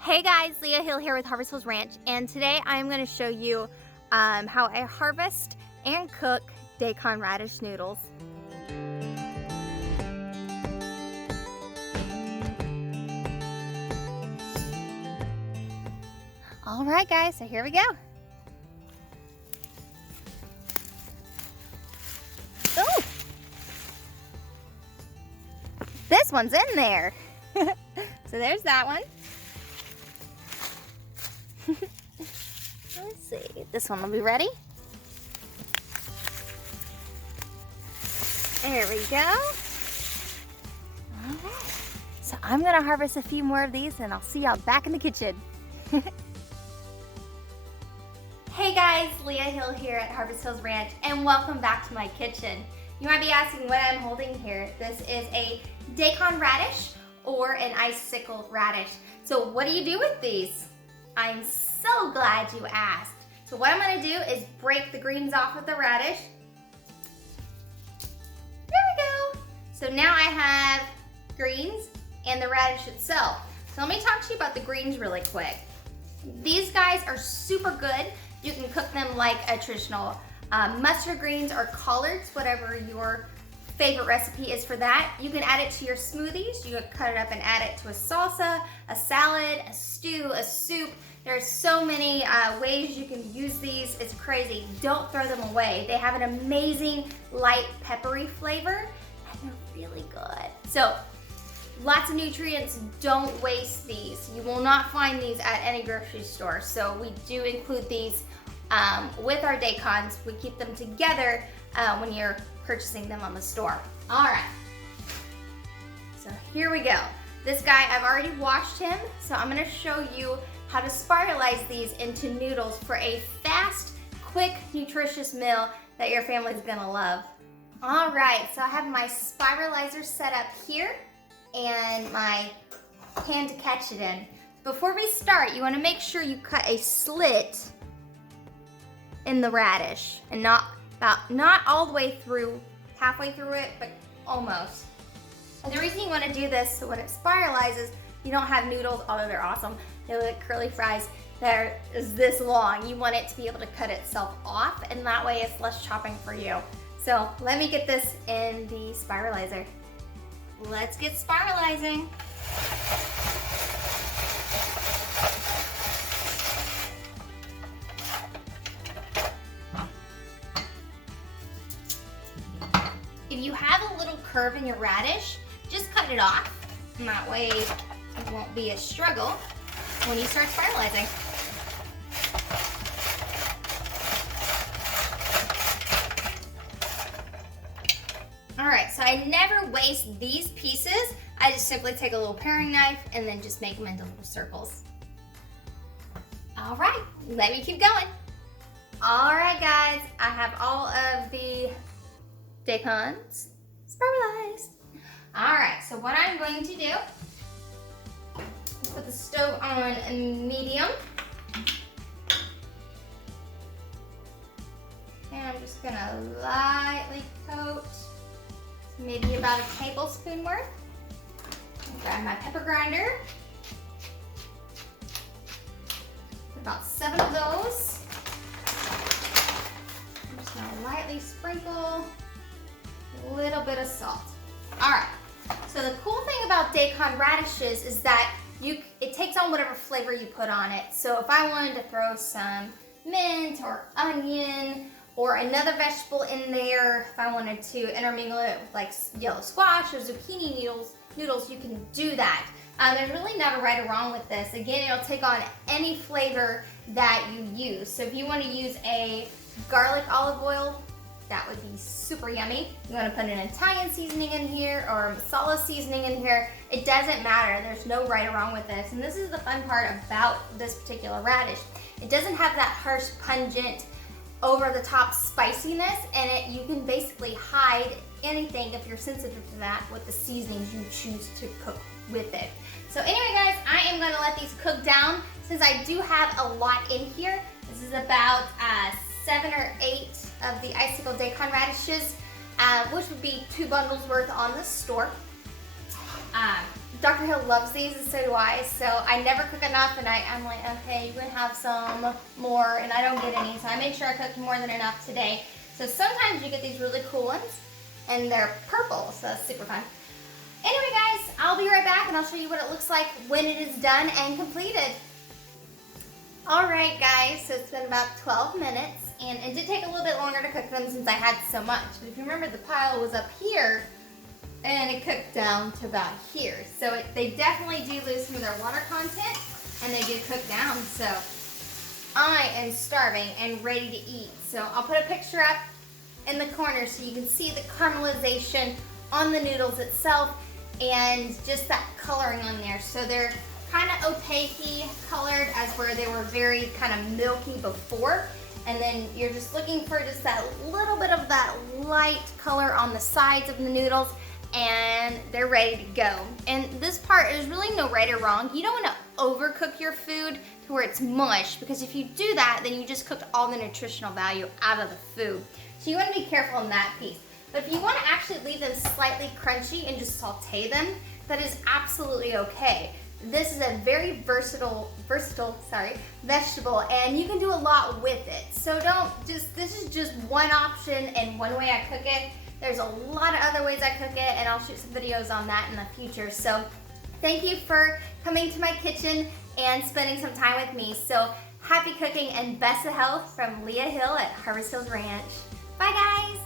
Hey guys, Leah Hill here with Harvest Hills Ranch, and today I'm going to show you how I harvest and cook daikon radish noodles. Alright guys, so here we go. Oh! This one's in there. So there's that one. Let's see, this one will be ready. There we go. All right. So I'm gonna harvest a few more of these and I'll see y'all back in the kitchen. Hey guys, Leah Hill here at Harvest Hills Ranch, and welcome back to my kitchen. You might be asking what I'm holding here. This is a daikon radish or an icicle radish. So what do you do with these? I'm so glad you asked. So what I'm gonna do is break the greens off of the radish. There we go. So now I have greens and the radish itself. So let me talk to you about the greens really quick. These guys are super good. You can cook them like a traditional mustard greens or collards, whatever your favorite recipe is for that. You can add it to your smoothies. You can cut it up and add it to a salsa, a salad, a stew, a soup. There's so many ways you can use these. It's crazy. Don't throw them away. They have an amazing light peppery flavor and they're really good. So lots of nutrients. Don't waste these. You will not find these at any grocery store. So we do include these with our daikons. We keep them together when you're purchasing them on the store. All right, so here we go. This guy, I've already washed him, so I'm gonna show you how to spiralize these into noodles for a fast, quick, nutritious meal that your family's gonna love. All right, so I have my spiralizer set up here and my pan to catch it in. Before we start, you wanna make sure you cut a slit in the radish and not all the way through, halfway through it, but almost. And the reason you want to do this, so when it spiralizes, you don't have noodles, although they're awesome. They look like curly fries that is this long. You want it to be able to cut itself off, and that way it's less chopping for you. So let me get this in the spiralizer. Let's get spiralizing. If you have a little curve in your radish, just cut it off, and that way it won't be a struggle when you start spiralizing. All right, so I never waste these pieces. I just simply take a little paring knife and then just make them into little circles. All right, let me keep going. All right, guys, I have all of the daikons spiralized. All right, so what I'm going to do is put the stove on medium. And I'm just gonna lightly coat, maybe about a tablespoon worth. Grab my pepper grinder. About 7 of those. I'm just gonna lightly sprinkle a little bit of salt. All right, so the cool thing about daikon radishes is that it takes on whatever flavor you put on it. So if I wanted to throw some mint or onion or another vegetable in there, if I wanted to intermingle it with like yellow squash or zucchini noodles, you can do that. There's really not a right or wrong with this. Again, it'll take on any flavor that you use. So if you want to use a garlic olive oil, that would be super yummy. You want to put an Italian seasoning in here or a masala seasoning in here. It doesn't matter. There's no right or wrong with this. And this is the fun part about this particular radish. It doesn't have that harsh, pungent, over-the-top spiciness, and you can basically hide anything if you're sensitive to that with the seasonings you choose to cook with it. So anyway, guys, I am going to let these cook down since I do have a lot in here. This is about 7 or 8 of the icicle daikon radishes, which would be 2 bundles worth on the store. Dr. Hill loves these and so do I, so I never cook enough and I'm like, okay, you can have some more, and I don't get any, so I make sure I cooked more than enough today. So sometimes you get these really cool ones and they're purple, so that's super fun. Anyway guys, I'll be right back and I'll show you what it looks like when it is done and completed. Alright guys, so it's been about 12 minutes and it did take a little bit longer to cook them since I had so much. But if you remember, the pile was up here and it cooked down to about here. So they definitely do lose some of their water content and they do cook down. So I am starving and ready to eat. So I'll put a picture up in the corner so you can see the caramelization on the noodles itself and just that coloring on there. So they're kind of opaque colored as where they were very kind of milky before. And then you're just looking for just that little bit of that light color on the sides of the noodles, and they're ready to go. And this part is really no right or wrong. You don't want to overcook your food to where it's mush, because if you do that, then you just cooked all the nutritional value out of the food. So you want to be careful in that piece. But if you want to actually leave them slightly crunchy and just saute them, that is absolutely okay. This is a very versatile vegetable, and you can do a lot with it. So this is just one option and one way I cook it. There's a lot of other ways I cook it, and I'll shoot some videos on that in the future. So thank you for coming to my kitchen and spending some time with me. So happy cooking and best of health from Leah Hill at Harvest Hills Ranch. Bye guys.